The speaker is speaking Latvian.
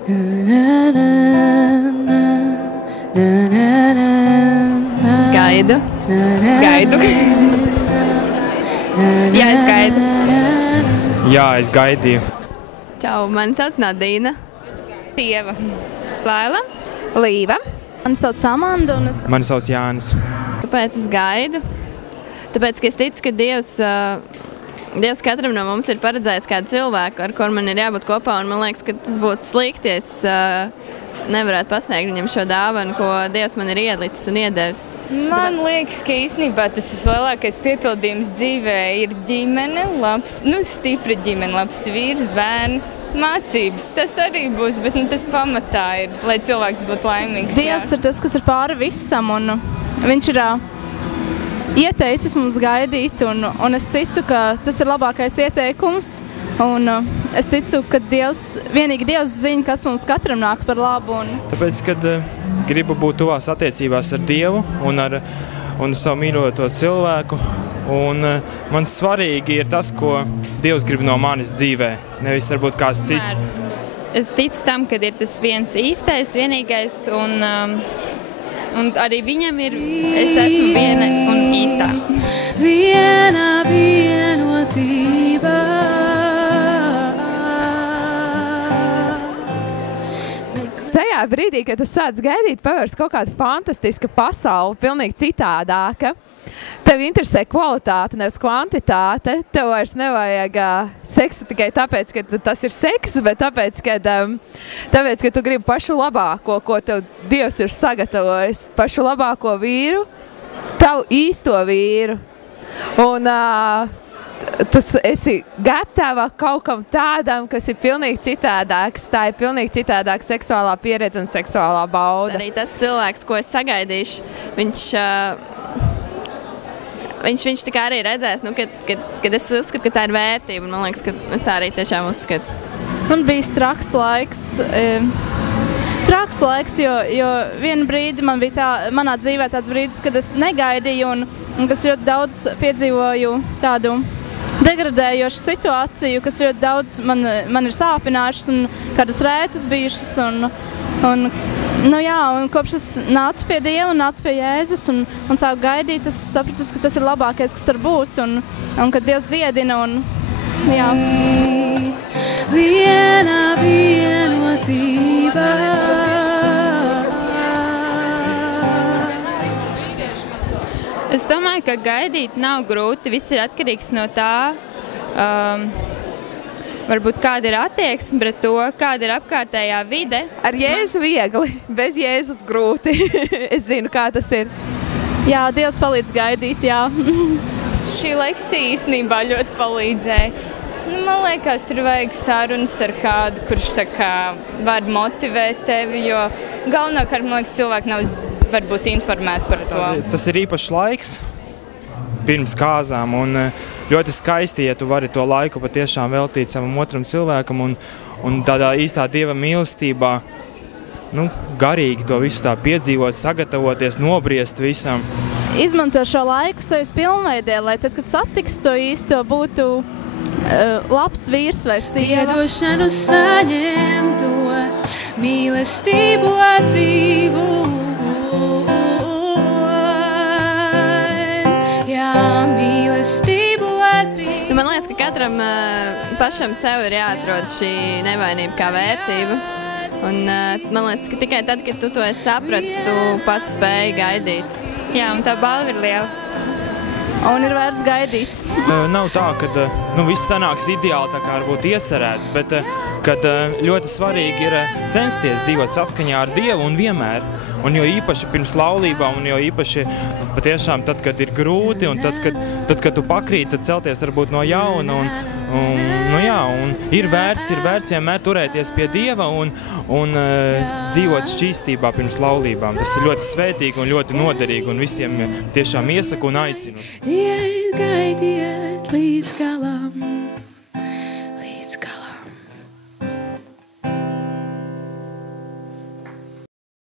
Es gaidu. Jā, es gaidu. Jā, es gaidīju. Čau, mani sauc Nadīna. Ieva. Laila. Līva. Mani sauc Amanda un es... Mani sauc Jānis. Kāpēc es gaidu? Tāpēc, ka es ticu, ka Dievs katram no mums ir paredzējis kādu cilvēku, ar kuru man ir jābūt kopā, un man liekas, ka tas būtu slikti, es nevarētu pasniegt viņam šo dāvanu, ko Dievs man ir ielicis un iedevis. Man liekas, ka īstenībā tas vislielākais piepildījums dzīvē ir ģimene, stipra ģimene, labs vīrs, bērni, mācības. Tas arī būs, bet tas pamatā ir, lai cilvēks būtu laimīgs. Dievs ir tas, kas ir pāri visam, un viņš ir ieteicis mums gaidīt, un es ticu, ka tas ir labākais ieteikums, un es ticu, ka vienīgi Dievs zina, kas mums katram nāk par labu. Tāpēc, kad gribu būt tuvās attiecībās ar Dievu un savu mīļoto cilvēku, un man svarīgi ir tas, ko Dievs grib no manis dzīvē, nevis varbūt kāds cits. Es ticu tam, ka ir tas viens īstais, vienīgais, un arī viņam ir, es esmu viena un īstā. Viena vienotība. Tajā brīdī, kad tu sāc gaidīt, pavērs kaut kāda fantastiska pasaule, pilnīgi citādāka. Tev interesē kvalitāte, nevis kvantitāte. Tev vairs nevajag seksu tikai tāpēc, ka tas ir seks, bet tāpēc, ka tu gribi pašu labāko, ko tev Dievs ir sagatavojis. Pašu labāko vīru, tavu īsto vīru. Un tu esi gatava kaut kam tādam, kas ir pilnīgi citādāks. Tā ir pilnīgi citādāka seksuālā pieredze un seksuālā bauda. Arī tas cilvēks, ko es sagaidīšu, viņš tā kā arī redzēs, kad es uzskatu, ka tā ir vērtība. Man liekas, ka es tā arī tiešām uzskatu. Man bija traks laiks, jo vienu brīdi man bija manā dzīvē tāds brīdis, kad es negaidīju un kas ļoti daudz piedzīvoju tādu degradējošu situāciju, kas ļoti daudz man ir sāpinājušas un kādas rētas bijušas. Un kopš es nācu pie Dieva un nācu pie Jēzus un sāku gaidīt, es sapratu, ka tas ir labākais, kas var būt, un kad Dievs dziedina. Jā. Viena vienotība. Es domāju, ka gaidīt nav grūti, viss ir atkarīgs no tā, varbūt kāda ir attieksme pret to, kāda ir apkārtējā vide. Ar Jēzu viegli, bez Jēzus grūti. Es zinu, kā tas ir. Jā, Dievs palīdz gaidīt, jā. Šī lekcija īstenībā ļoti palīdzēja. Man liekas, tur vajag sarunas ar kādu, kurš tā kā var motivēt tevi, jo galvenokārt, man liekas, cilvēki nav varbūt informēti par to. Tas ir īpašs laiks pirms kāzām, un ļoti skaisti, ja tu vari to laiku patiešām veltīt savam otram cilvēkam un tādā īstā Dieva mīlestībā, garīgi to visu tā piedzīvot, sagatavoties, nobriest visam. Izmanto šo laiku sevis pilnveidē, lai tad, kad satiks to īsto, būtu labs vīrs vai sieva. Piedošanu saņemtot, mīlestību atbrīvu. Jā, mīlestību atbrīvu. Man liekas, ka katram pašam sev ir jāatrod šī nevainība kā vērtība. Un man liekas, ka tikai tad, kad tu to esi sapratis, tu pats spēji gaidīt. Jā, un tā balva ir liela. Un ir vērts gaidīt. Nav tā, ka viss sanāks ideāli, tā kā varbūt iecerēts, bet kad ļoti svarīgi ir censties dzīvot saskaņā ar Dievu un vienmēr. Un jo īpaši pirms laulībām, un jo īpaši patiešām tad, kad ir grūti, un tad, kad tu pakrīt, tad celties varbūt no jauna. Un ir vērts vienmēr turēties pie Dieva un dzīvot šķīstībā pirms laulībām. Tas ir ļoti svētīgi un ļoti noderīgi, un visiem tiešām iesaku un aicinu. Gaidiet līdz galam.